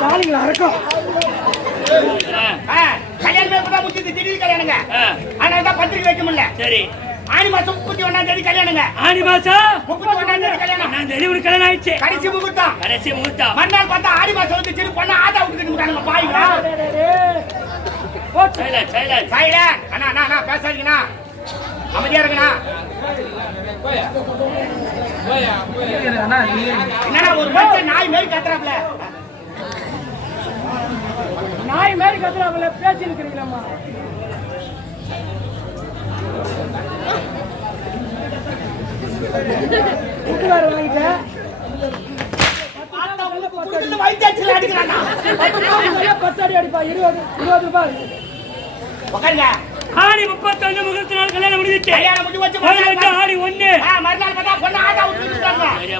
தாலிங்களா அறக்கும் ஆ, கல்யாணமே முடிச்சது திடீர் கல்யாணங்க. ஆ, அதனால தான் பத்திரிக்கை வைக்க முடியல. சரி. ஆனி மாசம் முப்பத்தி ஒண்ணாம் தேதி கல்யாணங்க. ஆடி மாசம்? முப்பத்தி ஒண்ணாம் தேதி கல்யாணம். நான் தெரிவு கல்யாணம் ஆயிடுச்சு. கடைசி முகூர்த்தம். கடைசி முகூர்த்தம். மறுநாள் பார்த்தா ஆடி மாசம் வந்து சிறு பொண்ணு ஆதா விட்டுக்கிட்டு இருக்கானுங்க பாய்ங்க சைலண்ட் சைலண்ட் சாயில அண்ணா அண்ணா அண்ணா பேசாதீங்கண்ணா. அமைதியா இருக்குண்ணா என்னடா ஒரு மனுஷன் நாய் மாரி கத்துறாப்ல நாய் மாதிரி கத்துறாப்புல பேசி இருக்கிறீங்களம்மா வீட்டுக்கார வாங்கிட்டேன் குடுத்துல வயிற்று அடிக்கிறானா பத்து அடி அடிப்பா இருபது இருபது ரூபாய் உட்காருங்க. ஆடி முப்பத்தொன்னு முகூர்த்த நாள் கல்யாணம் முடிஞ்சிச்சு. கல்யாணம் முடிஞ்சு வச்சு பதினெட்டு ஆடி ஒண்ணு. ஆ, மறுநாள் பார்த்தா பொண்ணு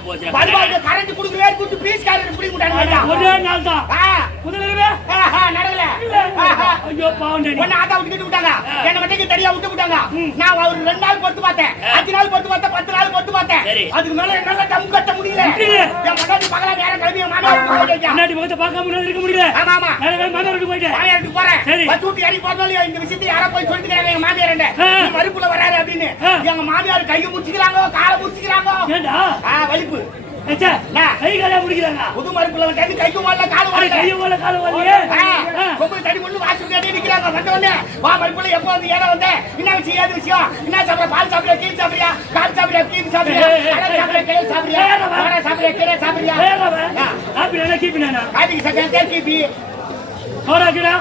போச்சு. பல்வாய்க்கு கரண்ட் குடுக்குறே கூட்டு பீஸ் காரர் பிடி விட்டானுங்க ஒரே நாள் தான் நடக்கல. ஐயோ பாவம். பொண்ணு ஆத்தா விட்டுக்கிட்டு விட்டாங்க. என்ன மட்டும் தனியா விட்டு விட்டாங்க. நான் ஒரு ரெண்டு நாள் பொறுத்து பார்த்தேன். அஞ்சு நாள் பொறுத்து பார்த்தேன் பத்து நாள் பொறுத்து பார்த்தேன். அதுக்கு மேல என்னால டம் கட்ட முடியல. என் பொண்டாட்டி பகல நேரம் கிளம்பி. முன்னாடி முகத்தை இருக்க முடியல. ஆமா ஆமா. நாளை மாமா வீட்டுக்கு போயிட்டேன். மாமியார் வீட்டுக்கு போறேன். சரி. விட்டு இல்லையா? இந்த விஷயத்தை யாரோ போய் சொல்லிட்டு எங்க மாமியார். மறுப்புல வராரு அப்படின்னு. எங்க மாமியார் கையை முடிச்சுக்கிறாங்க காலை முடிச்சுக்கிறாங்க வலிப்பு. ஏச்சே, என்ன? கை காலையா பிடிக்கிறாங்க புது மறுப்புல வந்து கைக்கு வரல காலு வரல போல காலம் வரலையே ஆ. கொம்பு தடி முள்ளு வாசல் கேட்டு நிக்கிறாங்க வந்த உடனே வா மறுப்புல எப்போ வந்து ஏற வந்த என்ன விஷயம் ஏது விஷயம் என்ன சாப்பிட பால் சாப்பிட கீழ் சாப்பிடுறியா கால் சாப்பிடுறியா கீழ் கடல் சாப்பிடுறியா கீழ் சாப்பிடுறியா வேற சாப்பிடுறியா கீழே அவன். ஆ. ஆப்பிள் என்ன கீப்பினானா? காய்கறி சக்கரை தேர்க்கிப்பி சோடா கீடா,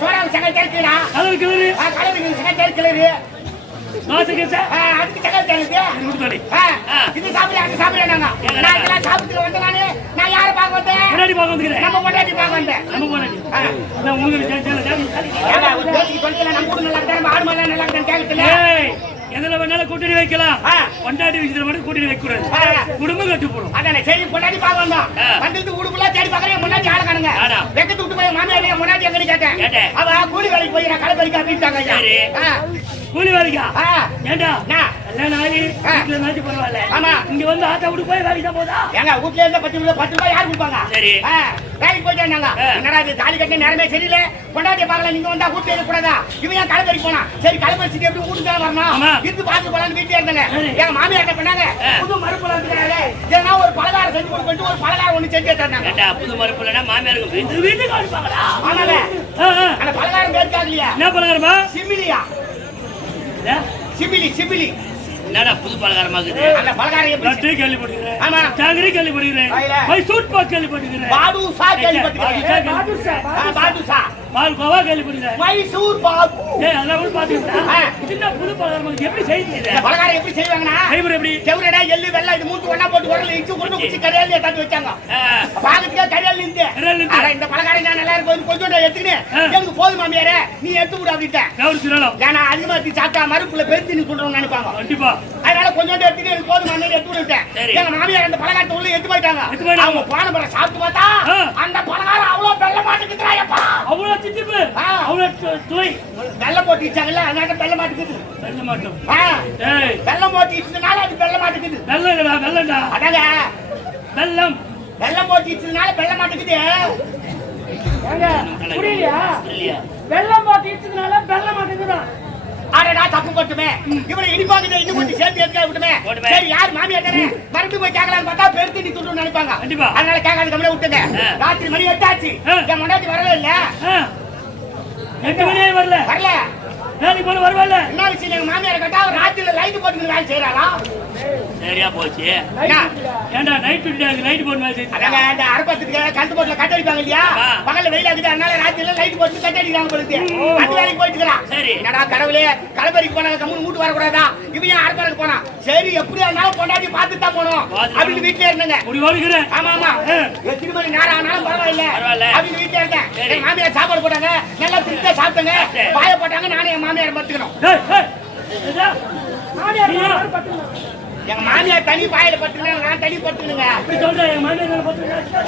சோடா சக்கரை தேர்க்கிறா கலர் கிளறு, கலருக்கு சக்கரை தேர்க்கிறது தோசை கேச, அதுக்கு சக்கரை இது அது நாங்க நான் இதெல்லாம் சாப்பிட்டு வந்த நானு நான் யாரை பார்க்க வந்தேன் முன்னாடி பார்க்க வந்துக்கிறேன். நம்ம பொண்டாட்டி பார்க்க வந்தேன் நம்ம. அதான் உங்களுக்கு கூட நல்லா இருக்கா, நம்ம ஆடு மாடு நல்லா இருக்கான்னு கேட்கறதில்ல. ஏய், எதுல வேணாலும் கூட்டணி வைக்கலாம். கொண்டாடி விஷயத்துல மட்டும் கூட்டணி வைக்க கூடாது. குடும்பம் கட்டு போடும் அதானே, சரி, பொண்டாட்டி பார்க்க வந்தோம். வந்தது உடுப்புலாம் தேடி முன்னாடி ஆளை காணுங்க. வெக்கத்து விட்டு போய் மாமியார் முன்னாடி எங்கன்னு கேட்டேன். அவ கூலி வேலைக்கு போய் நான் களைப்பறிக்க அப்படின்ட்டாங்க. கூலி வேலைக்கா. ஏண்டா? கல்யாணம் ஆகி. வீட்டுல நாச்சு பரவாயில்ல ஆமா. இங்க வந்து ஆத்தா விட்டு போய் வேலைக்கு தான் போதா ஏங்க, வீட்ல இருந்த பத்து ரூபாய், பத்து ரூபாய் யார் கொடுப்பாங்க? சரி. வேலைக்கு போயிட்டாங்க. ஆ. என்னடா இது, தாலி கட்டின நேரமே சரியில்லை. பொண்டாட்டியை பார்க்கல, நீங்க வந்தா வீட்டுல இருக்கக்கூடாதா? இவன் ஏன் களைப்பறிக்க போனான்? சரி, களைப்பறிச்சுட்டு எப்படி வீட்டுக்கு தானே வரணும்? இருந்து பார்த்துட்டு போலான்னு வீட்டுல இருந்தாங்க. எங்க மாமியார் என்ன பண்ணாங்க? புது மறுப்புல வந்துக்கிறாரு. ஏன்னா ஒரு பலகாரம் செஞ்சு கொடுக்கணும், ஒரு பலகாரம் ஒண்ணு செஞ்சு. ஏண்டா புது மறுப்புலன்னா மாமியாருக்கு வீட்டுக்கு அனுப்பாங்களா ஆனால, பலகாரம் பேருக்கா இல்லையா? என்ன பலகாரமா சிமிலியா? ஏ? சிமிலி, சிமிலி. என்னடா புது பலகாரமா இருக்குது அந்த பலகாரம் எப்படி லட்டு கேள்விப்பட்டிருக்கிறேன் ஆமா. ஜாங்கிரி கேள்விப்பட்டிருக்கிறேன் வாயில. மைசூர் பாக் கேள்விப்பட்டிருக்கிறேன் பாதுஷா கேள்விப்பட்டிருக்கேன். பாதுஷா பாதுஷா. பால் கோவா கேள்விப்பட்டிருக்கிறேன் மைசூர் பாபு. ஏய் அதெல்லாம் கூட பாத்துக்கிட்டா ஆ. சின்ன புது பலகாரமா. எப்படி செய்யுது பலகாரம் எப்படி செய்வாங்கன்னா எப்படி செவரடா எள்ளு வெள்ளம் இது மூட்டு ஒண்ணா போட்டு உரல்ல இடிச்சு உருண்டை குச்சி கரையாலியா தட்டி வச்சாங்க. பாக்கத்துக்கே கரையால் நின்று கரையால் இந்த பலகாரம் நான் நல்லா இருக்கும். கொஞ்சம் எடுத்துக்கினேன் ஆ. எனக்கு போதும் மாமியாரே? நீ எடுத்து விடு அப்படின்ட்டேன். ஏன்னா அதிகமா சாப்பிட்டா மறுப்புல பெருத்தி நீ சொல்றோம்னு நினைப்பாங்க. கண்டிப்பா. அதனால கொஞ்சோண்டு எடுத்துட்டு எனக்கு போதும் மாமியார் எடுத்து விட்டுட்டேன் சரி. எங்க மாமியார் அந்த பலகாரத்தை உள்ள எடுத்து போயிட்டாங்க. அவங்க போன பிறகு சாப்பிட்டு பார்த்தா. அந்த பலகாரம் அவ்வளவு வெள்ள மாட்டுக்குதுறாயப்பா அவ்வளவு சித்திப்பு. அவ்வளவு சு- சுவை வெள்ளம் போட்டு வச்சாங்கல்ல அதனால வெள்ள மாட்டுக்குது. வெள்ள மாட்டோம். போட்டு வச்சதுனால அது வெள்ள மாட்டுக்குது. வெள்ளம் அதாங்க வெள்ளம். வெள்ளம் போட்டு வச்சதுனால வெள்ள மாட்டுக்குது. ஏங்க புரியலையா? வெள்ளம் போட்டு இட்டதுனால வெள்ளம் மாட்டேங்குதான் அடடா தப்பு போட்டுமே. இவனை இடிப்பாங்க இன்னும் கொஞ்சம் சேர்த்து எடுக்க விட்டுமே. சரி யார் மாமியார் தானே மறுபடியும் போய் கேட்கலான்னு பார்த்தா பெருத்து நீ துண்டு நினைப்பாங்க. கண்டிப்பா. அதனால கேட்காத கம்மியா விட்டுங்க. ராத்திரி மணி எட்டாச்சு. என் முன்னாடி வரவே இல்ல. எட்டு மணியே வரல. வரல. வேலைக்கு போன வருவாள்ல? என்ன விஷயம்? எங்க மாமியார் கேட்டா அவர் ராத்திரில லைட் போட்டுக்கிட்டு வேலை செய்யறாளா சரியா போச்சு? ஏண்டா நைட் டியூட்டி நைட் போன மாதிரி செய்து அதாங்க இந்த அரப்பத்துக்கு கண்டு போட்டுல கட்ட அடிப்பாங்க இல்லையா. பகல்ல வெயில் ஆகுது அதனால ராத்திரில லைட் போட்டு கட்ட அடிக்கிறாங்க பொழுது அந்த வேலைக்கு போயிட்டு இருக்கிறான் சரி. என்னடா கடவுளே கலப்பறிக்கு போனாங்க கம்முன்னு மூட்டு வரக்கூடாதா? இவன் ஏன் அரப்பருக்கு போனான் சரி எப்படியா இருந்தாலும் பொண்டாட்டி பார்த்து தான் போனோம் அப்படின்னு வீட்டுல இருந்தாங்க. முடி ஓடுகிறேன் ஆமா ஆமா. எத்தனை மணி நேரம் ஆனாலும் பரவாயில்ல. அப்படின்னு வீட்டுல. என் மாமியார் சாப்பாடு போட்டாங்க. நல்லா திருப்தியா சாப்பிட்டேங்க. பாய போட்டாங்க. என் மாமியார் பட்டுக்கலாம் எங்க மாமியார் தனி பாயில படுத்துக்கணும் நான் தனி படுத்துக்கணுங்க இப்படி சொல்ற என் மாமியார்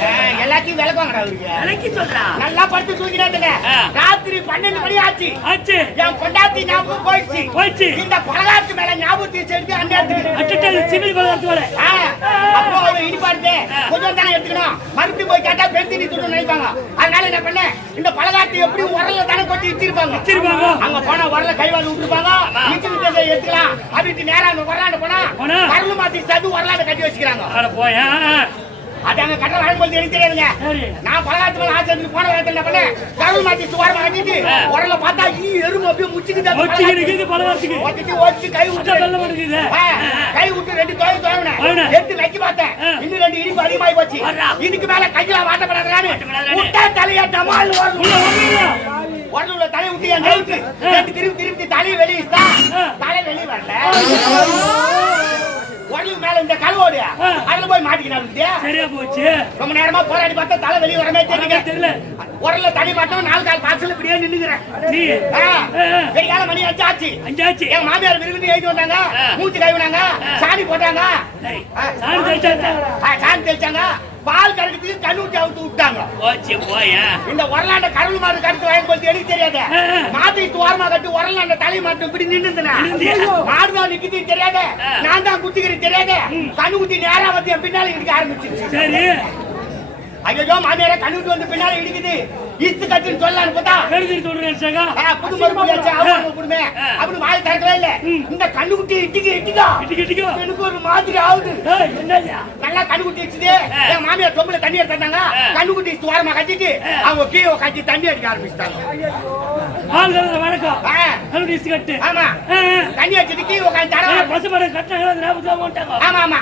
ஆ, எல்லாத்தையும் விளக்குவாங்கடா அவருக்கு. விலைக்கு சொல்றா? நல்லா படுத்து தூங்கினாதுங்க. ராத்திரி பன்னெண்டு மணி ஆச்சு. ஆச்சு. என் பொண்டாட்டி ஞாபகம் போயிடுச்சு. போயிடுச்சு. இந்த பலகாரத்து மேல ஞாபகத்தை செஞ்சு அந்நேரத்துக்கு அட்டட்டல் சிவில் பலகாரத்து வர ஆ, அப்போ ஒரு இனிப்பாடுது கொஞ்சம் தானே எடுத்துக்கணும். மறுபடியும் போய் கேட்டா பெருத்தி துட்டு நினைப்பாங்க. அதனால என்ன பண்ணேன்? இந்த பலகாரத்தை எப்படி உரல்ல தானே கொட்டி வச்சிருப்பாங்க வச்சிருப்பாங்க. அங்க போனா உரல கைவாள் விட்டுருப்பாங்க. மிச்சத்தை எடுத்துக்கலாம் அப்படின்ட்டு நேரா அங்க உரலாண்டு போனா? வரல மாத்தி சது உரலாண்டு கட்டி வச்சுக்கிறாங்க. போயா. அது அங்க கட்ட வரும்போது எனக்கு தெரியாதுங்க. நான் பலகாரத்து மேல போன என்ன பண்ணேன்? கருள் மாத்தி சுவாரமா. உரல பார்த்தா ஈ எறும்பு அப்படியே முச்சுக்கிட்டு இருக்குது பலகாரத்துக்கு. ஒத்திட்டு ஒத்தி கை விட்டு கை விட்டு ரெண்டு தொலை தொலைவினேன். தொலைவினேன். எடுத்து நக்கி பார்த்தேன். இன்னும் ரெண்டு இனிப்பு அதிகமாகி போச்சு. இதுக்கு மேல கையில வாட்டப்படாதான்னு. முட்டை தலைய டமால் தலையை விட்டு. என் ஆ. ரெண்டு திருப்பி திருப்பி தலையை வெளியே ஆ. தலை வெளியே வரல. இந்த கலவோடு ஆ. அதுல போய் மாட்டிக்கினாரு சரியா போச்சு. ரொம்ப நேரமா போராடி பார்த்தா தலை வெளியே வரமே தெரியல. தெரியல. உடல்ல தனி மாட்டோம் நாலு கால் பாசல இப்படியே நின்னுக்கிறேன். வெடிகால மணி அஞ்சாச்சு. அஞ்சாச்சு. என் மாமியார் விரும்பி எழுதி வந்தாங்க. மூச்சு கைவினாங்க சாணி போட்டாங்க. சாணி தெளிச்சாச்சா? பால் கறக்கிறதுக்கு கண்ணூட்டி அவுத்து விட்டாங்க. போச்சு போயா. இந்த உரலாண்ட கடவுள் மாடு கருத்து வாங்கி போது எனக்கு தெரியாது. மாத்தி துவாரமா கட்டி உரலாண்ட தலை மாட்டு இப்படி நின்னுதுனா நின்னுது. மாடுதான் நிக்குது தெரியாத. நான் தான் குத்திக்கிறது தெரியாத. கண்ணு குத்தி நேரா வந்து என் பின்னால இடிக்க ஆரம்பிச்சிருச்சு. சரி. ஐயோ மாமியார கண்ணு வந்து பின்னால இடிக்குது. இஸ்து கட்டுன்னு சொல்லலான்னு பார்த்தா எழுதிட்டு சொல்றேன் புது மருந்து குடியாச்சு, அவங்க குடுமே. அப்படின்னு வாயை திறக்கவே இல்ல. இந்த கண்ணுக்குட்டி இட்டிக்கு இட்டிக்கா. இட்டிக்கு இட்டிக்கோ. எனக்கு ஒரு மாதிரி ஆகுது. நல்லா கண்ணுக்குட்டி இடிச்சுது. என் மாமியார் சொம்புல தண்ணி எடுத்து வந்தாங்க. கண்ணுக்குட்டி துவாரமா கட்டிட்டு, அவங்க கீழே உக்காந்து தண்ணி அடிக்க ஆரம்பிச்சிட்டாங்க. வணக்கம் ஆ, கல்லூரி கட்டு ஆமா. தண்ணி அடிச்சிட்டு கீழே உக்காந்து தர ஞாபகம் இல்லாம வந்துட்டாங்க. ஆமா ஆமா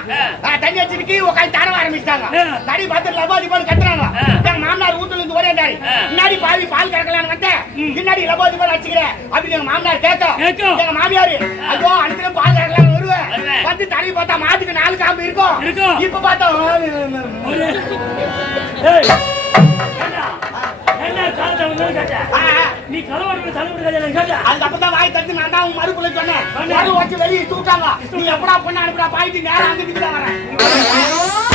தண்ணி அடிச்சிட்டு கீழே உக்காந்து தர ஆரம்பிச்சிட்டாங்க. தடி பார்த்து லபாதி போல கத்துறாங்க ஆ. எங்க மாமனார் வீட்டுல இருந்து ஆ. முன்னாடி பாவி பால் கறக்கலான்னு வந்தேன். பின்னாடி லபாதி போல அடிச்சுக்கிறேன் அப்படின்னு எங்க மாமனார் கேட்க கேட்கும். எங்க மாமியாரு ஐயோ அனுப்பின பால் கறக்கலாம்னு வருவேன். வந்து தடவி பார்த்தா மாட்டுக்கு நாலு காம்பு இருக்கும். இப்ப பார்த்தா. நீ கலவரம் தலைமுறை கதையில கேட்ட? அதுக்கப்புறம் வாய் தடுத்து நான் தான் உன் மறுப்புல சொன்னேன். வச்சு வெளியே தூட்டாங்க நீ எப்படா பொண்ணு அனுப்புடா பாயிட்டு நேரம் அங்கிட்டு தான் வரேன்.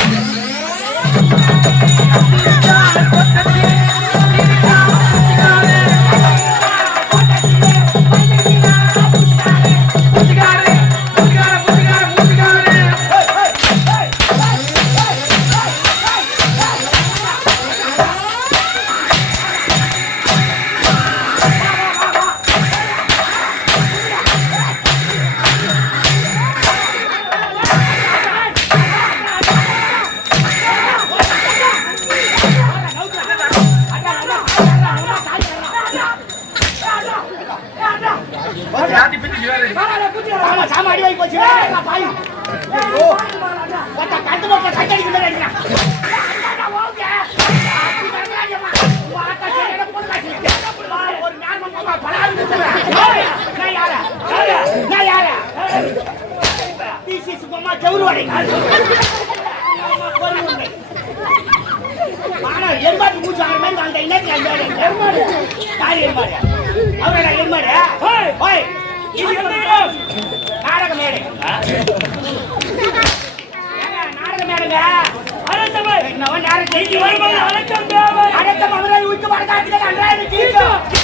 மாமா செவுரு வடை ஆனா எருமாட்டு மூச்சு ஆகிற மாதிரி அந்த இன்னத்துக்கு அந்த எருமாடு யார் இது இடம்? நாடக மேடை. நாடக மேடைங்க? தேவை. அடக்கம் அவரை விட்டு வரக்காட்டுங்க அன்றாயிரம்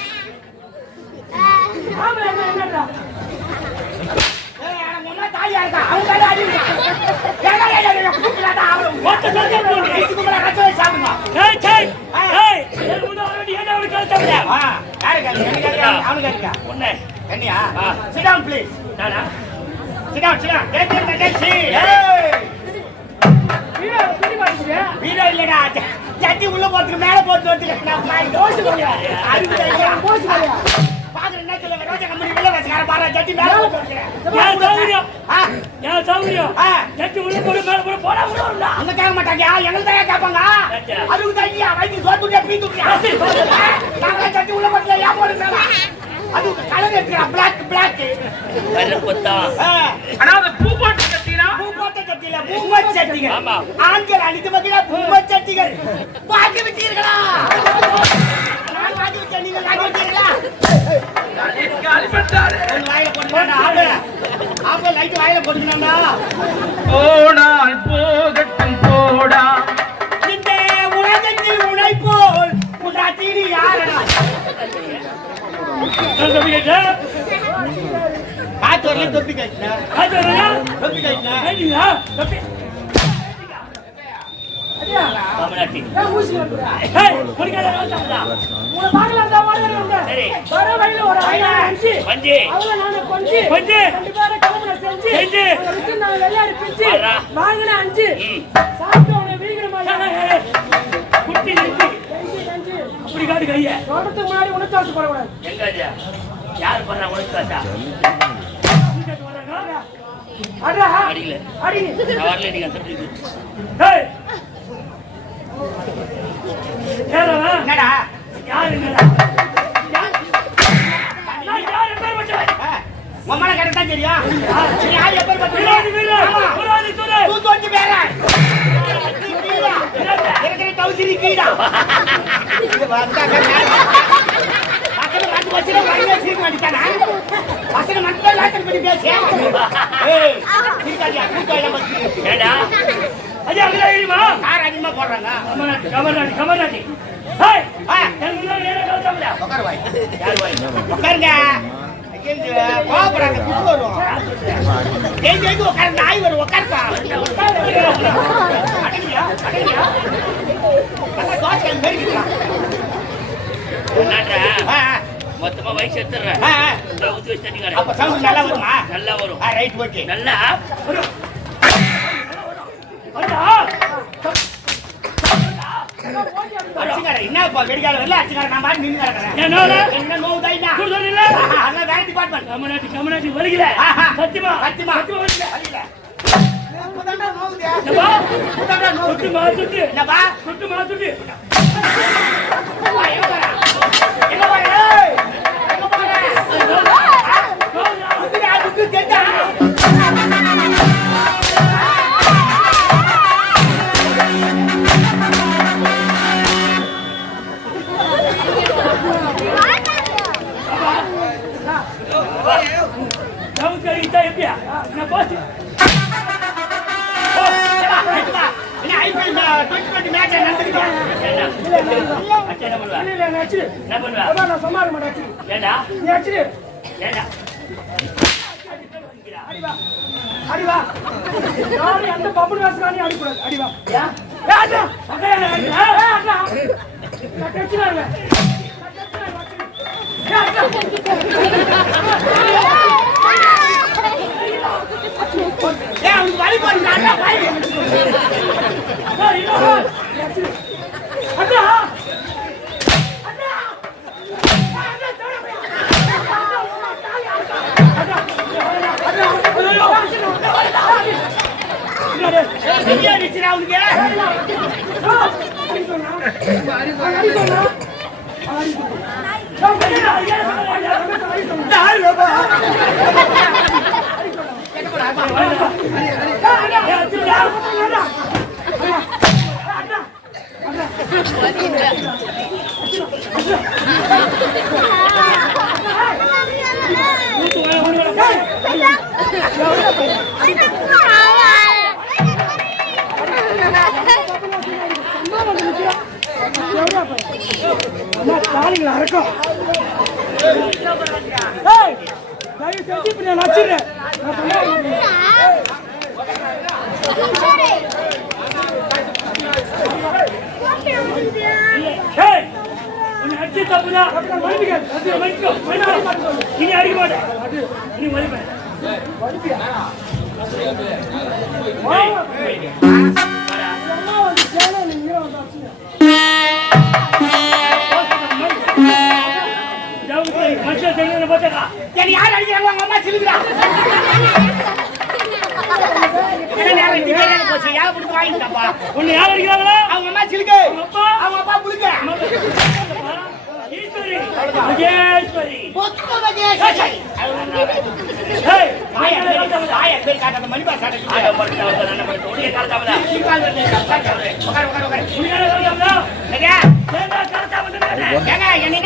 sit down please நானா? sit down sit down get in the taxi hey வீரா துணி மாட்டிக்கிட்டு வீரா இல்லடா ச- சட்டி உள்ள போறதுக்கு மேல போட்டு வந்துருக்கேன் போச்சு போலியா போச்சு போலியா பாக்குற என்ன சொல்லுங்க ரோஜா கம்பெனி வெளில வச்சுக்கார பாரு சட்டி மேல போட்டு வந்துருக்கேன் ஏன் சௌகரியம் ஏன் சௌகரியம் ஜட்டி உள்ள போடு மேல போடு போடா விடுறா அங்க கேட்க மாட்டாங்க எங்களுக்கு தான் கேட்பாங்க அதுக்கு தண்ணியா வயிற்று சோத்துட்டியா பீ நாங்க சட்டி உள்ள போட்டுல ஏன் கலர் பிளாக் பிளாக் பூ போட்டு கட்டினா பூ சட்டிகள் ஆண்கள் அணிந்து சட்டிகள் விட்டீர்களா? போனால் போகட்டும் போடா. இந்த உலகத்தில் உனை போல் உண்டாத்தீனி யாரடா? தொப்பி கட்ட காத்து வரல? தொப்பி கட்டின. அது வரயா தொப்பி கட்டின வாங்கின அஞ்சு. சாப்பிட்டு அவனை செஞ்சு அப்படி காட்டு கைய. சொல்றதுக்கு முன்னாடி உனக்கு படக்கூடாது எங்க யார் அடிக்கல. அடி வரல நீங்க அந்த உம்மனை கரெக்ட் தான் தெரியும் நீ யார் எப்பேர் விராதி வீர விராதி துரை தூத்து வச்சு பேர. இருக்கிற தௌசிரி கீழா பசங்க மாட்டு வச்சு வரவே சீக்கிரம் அடித்தானா பசங்க மட்டும் லாசன் பண்ணி பேசி ஏய் இருக்காதியா கூட்டம் பத்தி ஏடா அது அங்க தெரியுமா கார் அதிகமா போடுறாங்க கமராட்டி கமராட்டி கமராட்டி ஹேய் ஆ. எனக்கு முன்னாடி ஏடா கவுத்தாமடா உட்காரு வாய் யார் வாய் உட்காருங்க. கோவப்படாத குத்து வரும் எங்க எங்க உட்காரு நாய் வரும் உட்காருப்பா. அடங்கியா அடங்கியா. நல்லா தோசை மெருகிக்கலாம் என்னடா? ஆ, மொத்தமா வயசு எடுத்துறேன் அப்ப சவுண்ட் நல்லா வருமா? நல்லா வரும். ஆ ரைட் ஓகே நல்லா? வரும். என்னப்பா வெடிக்கால வரல அடிச்சுக்கார நான் பாட்டு நின்று கிடக்குறேன் என்ன நோவு தாயினா இல்ல? அதான் வேற டிபார்ட்மெண்ட். சத்தியமா? சத்தியமா. சத்தியமா. சுட்டு மா சுட்டு என்னப்பா? சுட்டு மா சுட்டு? யாரும் எந்த பப்புடு வாசகானே அடிக்கூடாது அடி வா ஏ அண்ணா அண்ணா அண்ணா அண்ணா நான் டச்சுறாங்க ஏய், அவனுக்கு இருக்கும் அறக்கும் தயவு செஞ்சு இப்ப நான் நச்சிடுறேன் நான் அடிச்சு அடிக்க மாட்டேன். மனுஷன் தெரிஞ்சு போச்சா என்னை யார் அடிக்கிறாங்க உங்க அம்மா சிலுக்குறா உன்னை யார் அடிக்கிறாங்களா அவங்க அம்மா சிலுக்கு அவங்க அப்பா புழுக்க ஈஸ்வரி என்னை என்ன?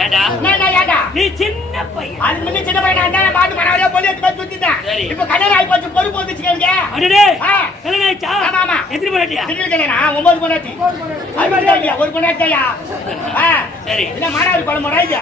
என்ன, என்ன? நீ சின்ன பையன். அது முன்ன சின்ன பையனா? நான் பாட்டு மரவழியா போலி எடுத்து சுத்திட்டேன். இப்ப கல்யாணம் ஆகி போச்சு, பொறுப்பு வந்துச்சுங்க. அடடே. கல்யாணம் ஆயிடுச்சா? ஆமா, ஆமா. எத்தனை பண்ணிட்டியா திடீர்னு கல்யாணம், ஒன்பது பொண்டாட்டி. ஒரு பொண்டாட்டியா? சரி. இல்ல, மானாவாரி குழம்பு இது